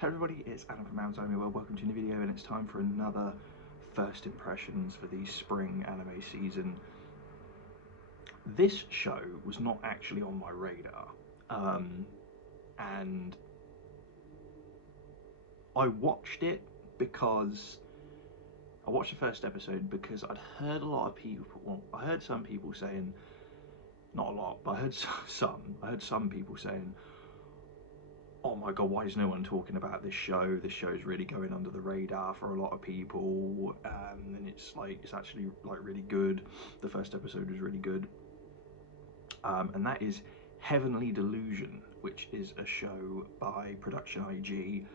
Hey everybody, it's Adam from Amazon. Well, welcome to a new video, and it's time for another first impressions for the spring anime season. This show was not actually on my radar, and I watched it because I watched the first episode because I'd heard a lot of people. Well, I heard some people saying, not a lot, but I heard some people saying, oh my god, why is no one talking about this show? This show is really going under the radar for a lot of people, and it's actually really good. The first episode was really good, and that is Heavenly Delusion, which is a show by Production IG,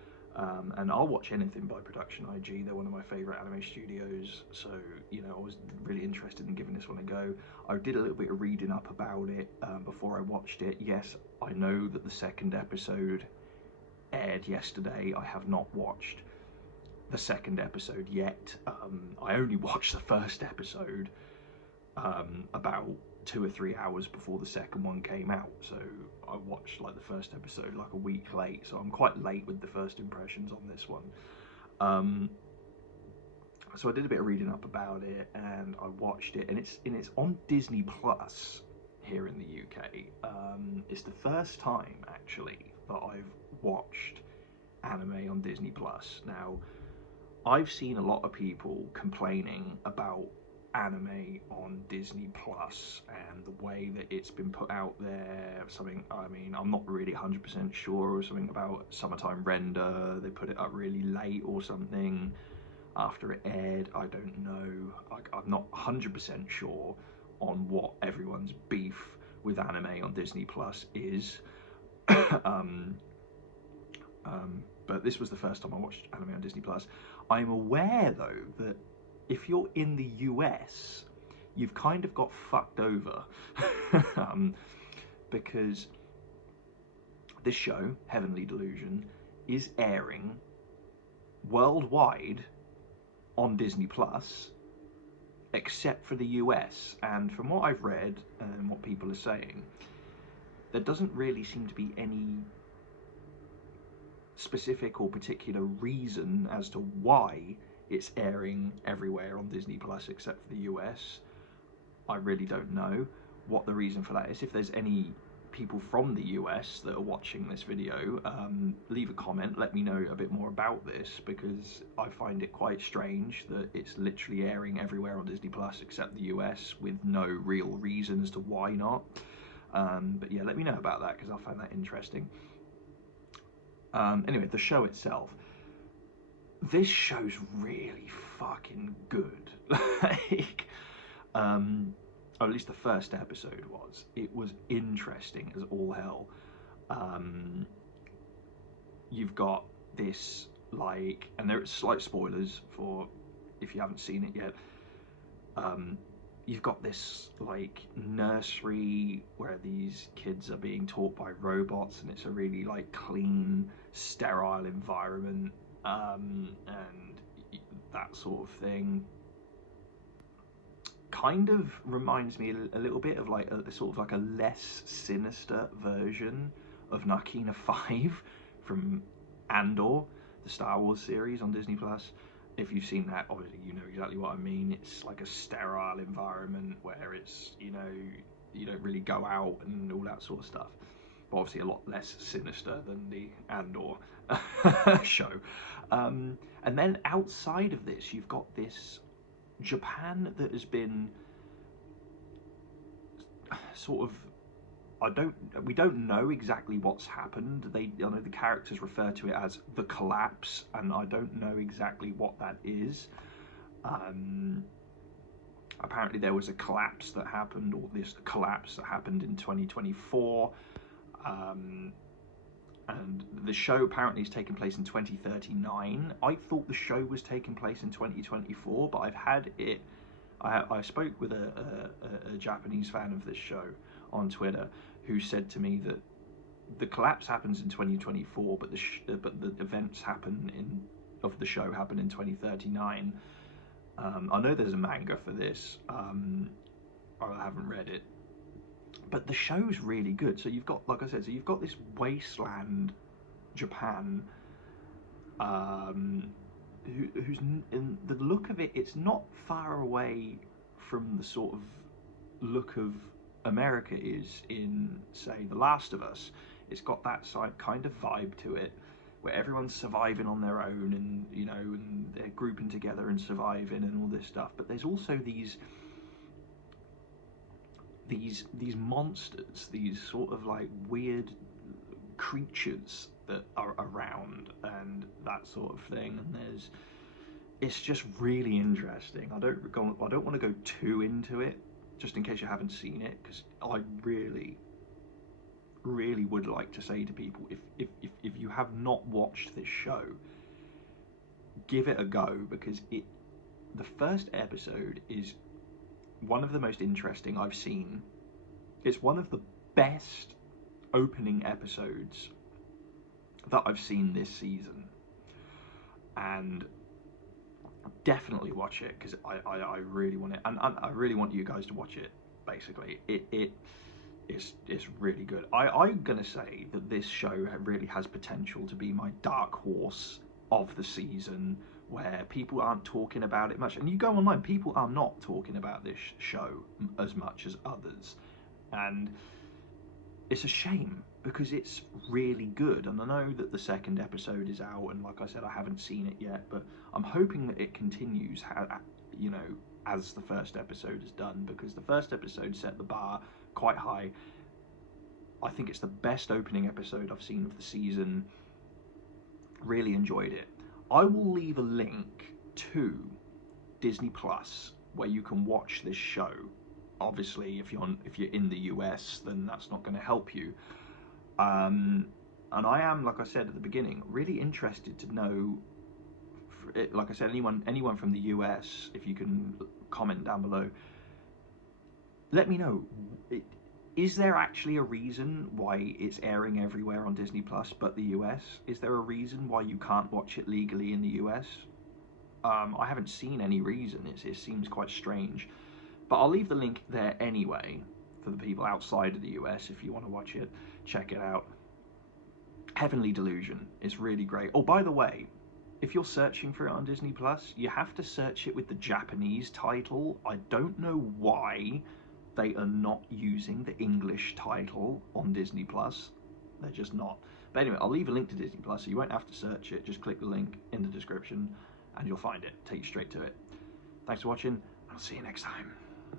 and I'll watch anything by Production IG. They're one of my favourite anime studios, so I was really interested in giving this one a go. I did a little bit of reading up about it before I watched it. Yes, I know that the second episode aired yesterday. I have not watched the second episode yet. I only watched the first episode about 2 or 3 hours before the second one came out, so I watched the first episode a week late, so I'm quite late with the first impressions on this one. So I did a bit of reading up about it and I watched it, and it's on Disney Plus here in the UK. It's the first time actually that I've watched anime on Disney Plus. Now, I've seen a lot of people complaining about anime on Disney Plus and the way that it's been put out there. I'm not really 100% sure, something about summertime render, they put it up really late or something after it aired. I don't know. I'm not 100% sure on what everyone's beef with anime on Disney Plus is. But this was the first time I watched anime on Disney Plus. I'm aware though that if you're in the US, you've kind of got fucked over because this show, Heavenly Delusion, is airing worldwide on Disney Plus, except for the US. And from what I've read and what people are saying, there doesn't really seem to be any specific or particular reason as to why it's airing everywhere on Disney Plus except for the US. I really don't know what the reason for that is. If there's any people from the US that are watching this video, leave a comment, let me know a bit more about this, because I find it quite strange that it's literally airing everywhere on Disney Plus except the US with no real reason as to why not. But yeah, let me know about that because I find that interesting. Anyway, the show itself. This show's really fucking good. Or at least the first episode was. It was interesting as all hell. You've got this, and there are slight spoilers for if you haven't seen it yet. You've got this nursery where these kids are being taught by robots, and it's a really clean, sterile environment, and that sort of thing. Kind of reminds me a little bit of a less sinister version of Narkina 5 from Andor, the Star Wars series on Disney Plus. If you've seen that, obviously you know exactly what I mean. It's like a sterile environment where it's, you don't really go out and all that sort of stuff. But obviously a lot less sinister than the Andor show. And then outside of this, you've got this Japan that has been sort of, we don't know exactly what's happened. I know the characters refer to it as the collapse, and I don't know exactly what that is. Apparently there was a collapse that happened, or this collapse that happened in 2024. And the show apparently is taking place in 2039. I thought the show was taking place in 2024, but I've had it. I spoke with a Japanese fan of this show on Twitter who said to me that the collapse happens in 2024, but the events of the show happen in 2039. I know there's a manga for this. I haven't read it, but the show's really good. So you've got, like I said, you've got this wasteland Japan who's in the look of it, it's not far away from the sort of look of America is in, say, The Last of Us. It's got that side kind of vibe to it, where everyone's surviving on their own, and you know, and they're grouping together and surviving and all this stuff. But there's also these monsters, these sort of like weird creatures that are around and that sort of thing. And it's just really interesting. I don't want to go too into it, just in case you haven't seen it, because I really would like to say to people, if you have not watched this show, give it a go, because the first episode is one of the most interesting I've seen. It's one of the best opening episodes that I've seen this season, and definitely watch it, because I really want it, and I really want you guys to watch it. Basically, it's really good. I'm gonna say that this show really has potential to be my dark horse of the season, where people aren't talking about it much. And you go online, people are not talking about this show as much as others, and it's a shame, because it's really good. And I know that the second episode is out, and like I said, I haven't seen it yet, but I'm hoping that it continues, you know, as the first episode is done, because the first episode set the bar quite high. I think it's the best opening episode I've seen of the season. Really enjoyed it. I will leave a link to Disney Plus where you can watch this show. Obviously, if you're in the US, then that's not going to help you. And I am, like I said at the beginning, really interested to know. Like I said, anyone from the US, if you can comment down below, let me know. Is there actually a reason why it's airing everywhere on Disney Plus but the US? Is there a reason why you can't watch it legally in the US? I haven't seen any reason. It seems quite strange. But I'll leave the link there anyway for the people outside of the US. If you want to watch it, check it out. Heavenly Delusion is really great. Oh, by the way, if you're searching for it on Disney Plus, you have to search it with the Japanese title. I don't know why they are not using the English title on Disney Plus. They're just not. But anyway, I'll leave a link to Disney Plus, so you won't have to search it. Just click the link in the description and you'll find it. Take you straight to it. Thanks for watching. I'll see you next time.